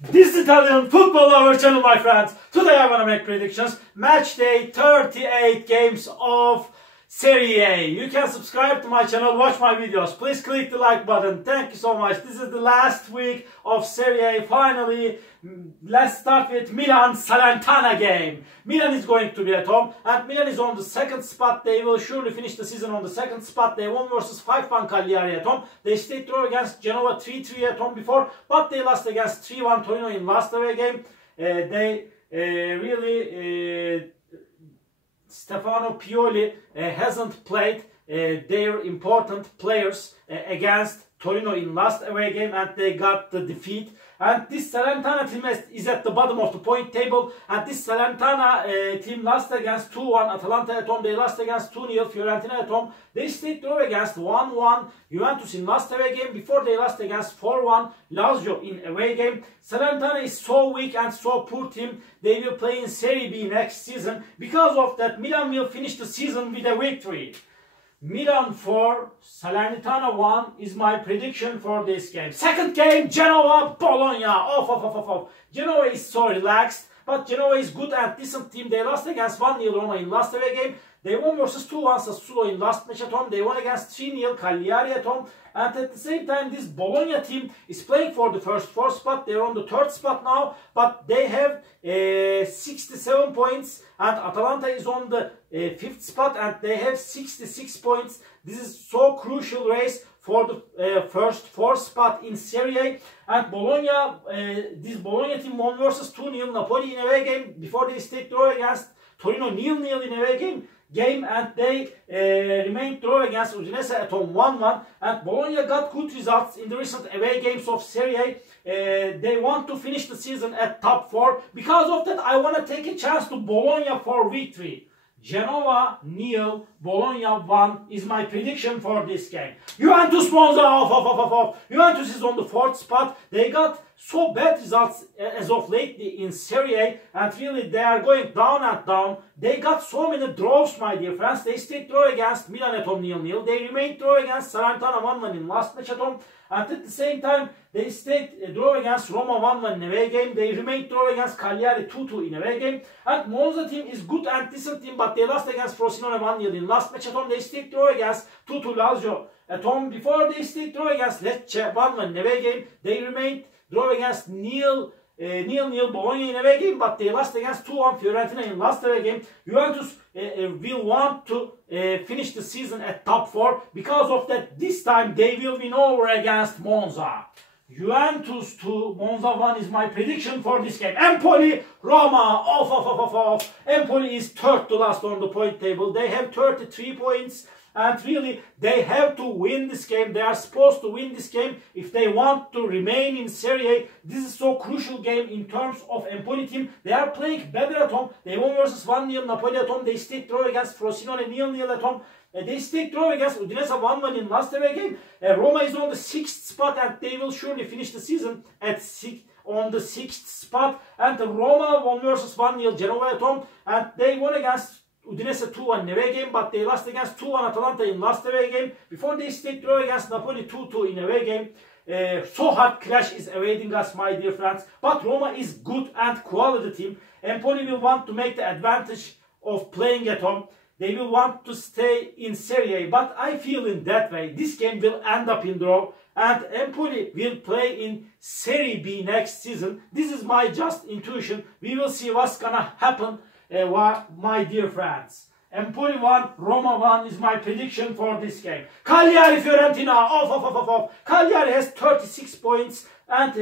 This is Italian football lover channel, my friends. Today I want to make predictions. Match day 38 games of Serie A. You can subscribe to my channel, watch my videos. Please click the like button. Thank you so much. This is the last week of Serie A. Finally, let's start with Milan-Salernitana game. Milan is going to be at home and Milan is on the second spot. They will surely finish the season on the second spot. They won versus 5-1 Cagliari at home. They stayed draw against Genoa 3-3 at home before, but they lost against 3-1 Torino in last away game. Stefano Pioli hasn't played their important players against Torino in last away game and they got the defeat. And this Salernitana team is at the bottom of the point table. And this Salernitana team lost against 2-1 Atalanta at home. They lost against 2-0 Fiorentina at home. They stayed draw against 1-1 Juventus in last away game before they lost against 4-1 Lazio in away game. Salernitana is so weak and so poor team. They will play in Serie B next season. Because of that, Milan will finish the season with a victory. Milan 4, Salernitana 1 is my prediction for this game. Second game, Genoa, Bologna. Genoa is so relaxed, but Genoa is good and decent team. They lost against 1-0 Roma in last away game. They won versus 2-1 Sassuolo in last match at home. They won against 3-0 Cagliari at home. And at the same time, this Bologna team is playing for the first four spot. They're on the third spot now, but they have 67 points. And Atalanta is on the fifth spot and they have 66 points. This is so crucial race for the first four spot in Serie A. And Bologna, this Bologna team won versus 2-0 Napoli in away game before they stayed draw against Torino 0-0 in away game. And they remained draw against Udinese at home 1-1. And Bologna got good results in the recent away games of Serie A. They want to finish the season at top 4. Because of that, I want to take a chance to Bologna for victory. Genoa 0, Bologna 1 is my prediction for this game. Juventus Monza, Juventus is on the fourth spot. They got so bad results as of lately in Serie A and really they are going down and down. They got so many draws, my dear friends. They stayed draw against Milan at home 0-0. They remained draw against Salernitana 1-1 in last match at home. And at the same time, they stayed draw against Roma 1-1 in away game. They remained draw against Cagliari 2-2 in away game. And Monza team is good and decent team, but they lost against Frosinone 1-0 in last match at home. They stayed draw against 2-2 Lazio at home. Before they stayed draw against Lecce 1-1 in away game. They remained draw against 0-0 Bologna in away game, but they lost against 2-1 Fiorentina in last away game. Juventus will want to finish the season at top 4. Because of that, this time they will win over against Monza. Juventus 2, Monza 1 is my prediction for this game. Empoli, Roma, Empoli is third to last on the point table. They have 33 points. And really, they have to win this game. They are supposed to win this game if they want to remain in Serie A. This is so crucial game in terms of Empoli team. They are playing better at home. They won versus 1-0 Napoli at home. They stayed draw against Frosinone 0-0 at home. They stayed draw against Udinese 1-1 in last away game. Roma is on the 6th spot and they will surely finish the season at on the 6th spot. And Roma won versus 1-0 Genoa at home. And they won against Udinese 2-1 in away game, but they lost against 2-1 Atalanta in last away game. Before they stayed draw against Napoli 2-2 in away game. So hard clash is awaiting us, my dear friends. But Roma is good and quality team. Empoli will want to make the advantage of playing at home. They will want to stay in Serie A, but I feel in that way this game will end up in draw. And Empoli will play in Serie B next season. This is my just intuition. We will see what's gonna happen. My dear friends, Empoli 1, Roma 1 is my prediction for this game. Cagliari Fiorentina, Cagliari has 36 points and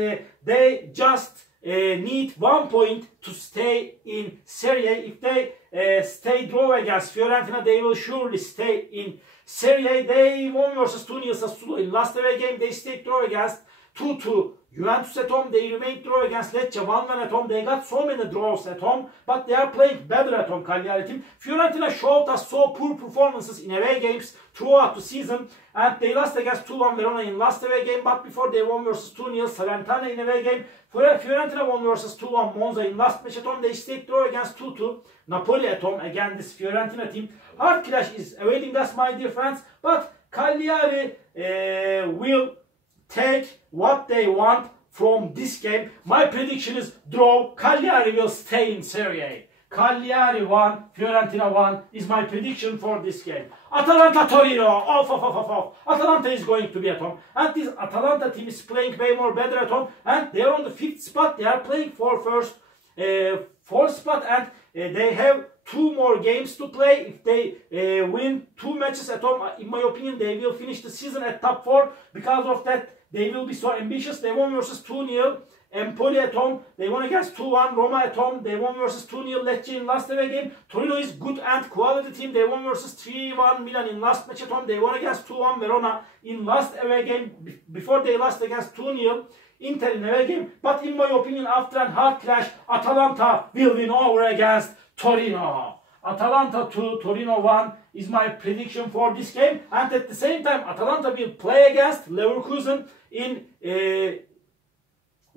they just need 1 point to stay in Serie A. If they stay draw against Fiorentina, they will surely stay in Serie A. They won versus 2-0 Sassuolo in last away game. They stayed draw against 2-2 Juventus at home. They remained draw against Lecce 1-1 at home. They got so many draws at home, but they are playing better at home, Cagliari team. Fiorentina showed us so poor performances in away games throughout the season, and they lost against 2-1 Verona in last away game, but before they won versus 2-0 Salernitana in away game. Fiorentina won versus 2-1 Monza in last match at home. They stayed draw against 2-2 Napoli at home. Again, this Fiorentina team. Hard clash is awaiting us, my dear friends, but Cagliari will take what they want from this game. My prediction is draw. Cagliari will stay in Serie A. Cagliari 1, Fiorentina 1 is my prediction for this game. Atalanta Torino, off. Atalanta is going to be at home. And this Atalanta team is playing way more better at home. And they are on the 5th spot. They are playing for first 4th spot. And they have 2 more games to play. If they win 2 matches at home, in my opinion, they will finish the season at top 4. Because of that, they will be so ambitious. They won versus 2-0. Empoli at home, they won against 2-1. Roma at home, they won versus 2-0. Lecce in last away game. Torino is good and quality team. They won versus 3-1. Milan in last match at home, they won against 2-1. Verona in last away game. Before they lost against 2-0. Inter in away game. But in my opinion, after a hard clash, Atalanta will win over against Torino. Atalanta 2, Torino 1 is my prediction for this game. And at the same time, Atalanta will play against Leverkusen in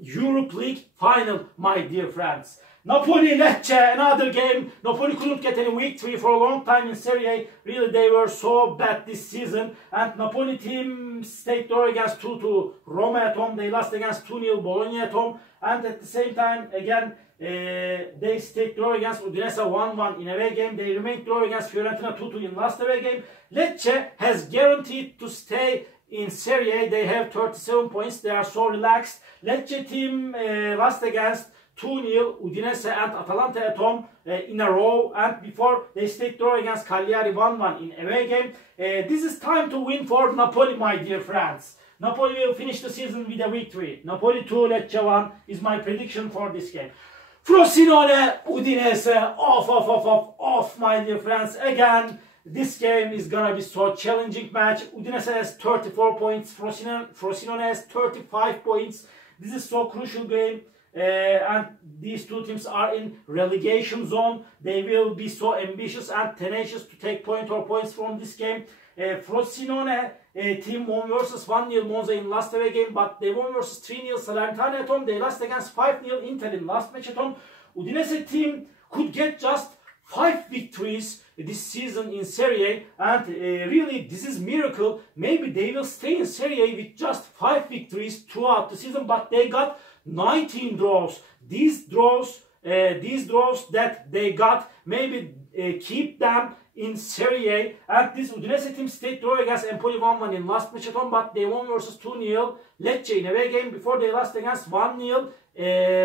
Europa League final, my dear friends. Napoli, Lecce, another game. Napoli couldn't get any victory for a long time in Serie A. Really, they were so bad this season. And Napoli team stayed draw against 2-2. Roma at home, they lost against 2-0. Bologna at home. And at the same time, again, they stayed draw against Udinese 1-1 in away game. They remained draw against Fiorentina 2-2 in last away game. Lecce has guaranteed to stay in Serie A. They have 37 points. They are so relaxed. Lecce team lost against 2-0 Udinese and Atalanta at home in a row. And before they stayed draw against Cagliari 1-1 in away game. This is time to win for Napoli, my dear friends. Napoli will finish the season with a victory. Napoli 2, Lecce 1 is my prediction for this game. Frosinone, Udinese, off, my dear friends. Again, this game is gonna be so challenging match. Udinese has 34 points. Frosinone has 35 points. This is so crucial game. And these two teams are in relegation zone. They will be so ambitious and tenacious to take points from this game. Frosinone team won versus 1-0 Monza in last away game, but they won versus 3-0 Salernitana at home. They lost against 5-0 Inter in last match at home. Udinese team could get just 5 victories this season in Serie A, and really this is miracle. Maybe they will stay in Serie A with just 5 victories throughout the season, but they got 19 draws. These draws that they got maybe keep them in Serie A. And this Udinese team stayed draw against Empoli 1-1 in last match at home, but they won versus 2-0 Lecce in away game before they lost against 1-0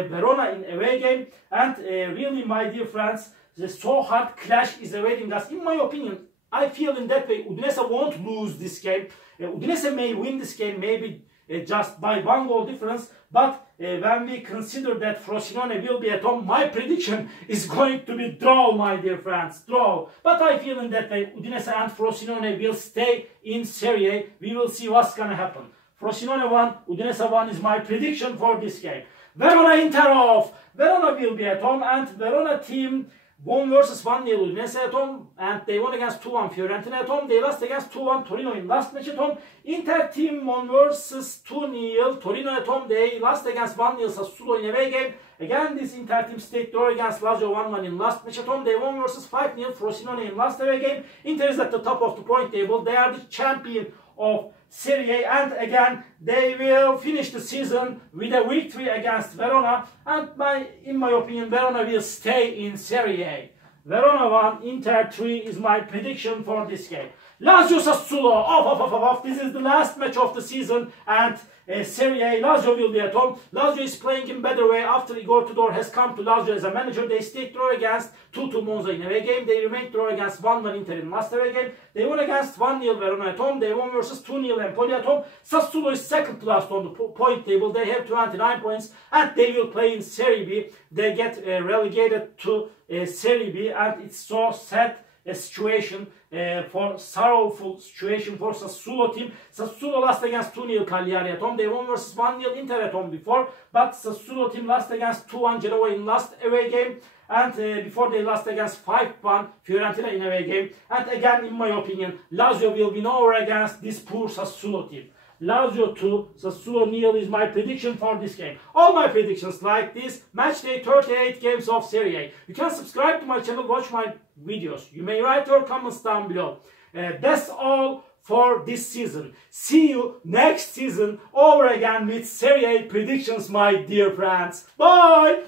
Verona in away game. And really, my dear friends, the so hard clash is awaiting us. In my opinion, I feel in that way Udinese won't lose this game. Udinese may win this game, maybe just by 1 goal difference. But when we consider that Frosinone will be at home, my prediction is going to be draw, my dear friends, draw. But I feel in that way Udinese and Frosinone will stay in Serie A. We will see what's gonna happen. Frosinone 1, Udinese 1 is my prediction for this game. Verona Inter off. Verona will be at home, and Verona team won versus 1-0 Udinese at home, and they won against 2-1 Fiorentina at home. They lost against 2-1 Torino in last match at home. Inter team won versus 2-0 Torino at home. They lost against 1-0 Sassuolo in away game. Again, this Inter team stayed draw against Lazio 1-1 in last match at home. They won versus 5-0 Frosinone in last away game. Inter is at the top of the point table. They are the champion of Serie A, and again they will finish the season with a victory against Verona, and in my opinion Verona will stay in Serie A. Verona 1, Inter 3 is my prediction for this game. Lazio Sassuolo, off. This is the last match of the season, and Serie A, Lazio will be at home. Lazio is playing in better way after Igor Tudor has come to Lazio as a manager. They stayed draw against 2-2 Monza in away game. They remained draw against 1-1 Inter in last away game. They won against 1-0 Verona at home. They won versus 2-0 Empoli at home. Sassuolo is second to last on the point table. They have 29 points, and they will play in Serie B. They get relegated to Serie B, and it's so sad situation, sorrowful situation for Sassuolo team. Sassuolo lost against 2-0 Cagliari at home. They won versus 1-0 Inter at home before, but Sassuolo team lost against 2-1 Genoa in last away game, and before they lost against 5-1 Fiorentina in away game. And again, in my opinion, Lazio will win over against this poor Sassuolo team. Lazio 2, Sassuolo 0 is my prediction for this game. All my predictions like this, match day 38 games of Serie A. You can subscribe to my channel, watch my videos. You may write your comments down below. That's all for this season. See you next season over again with Serie A predictions, my dear friends. Bye!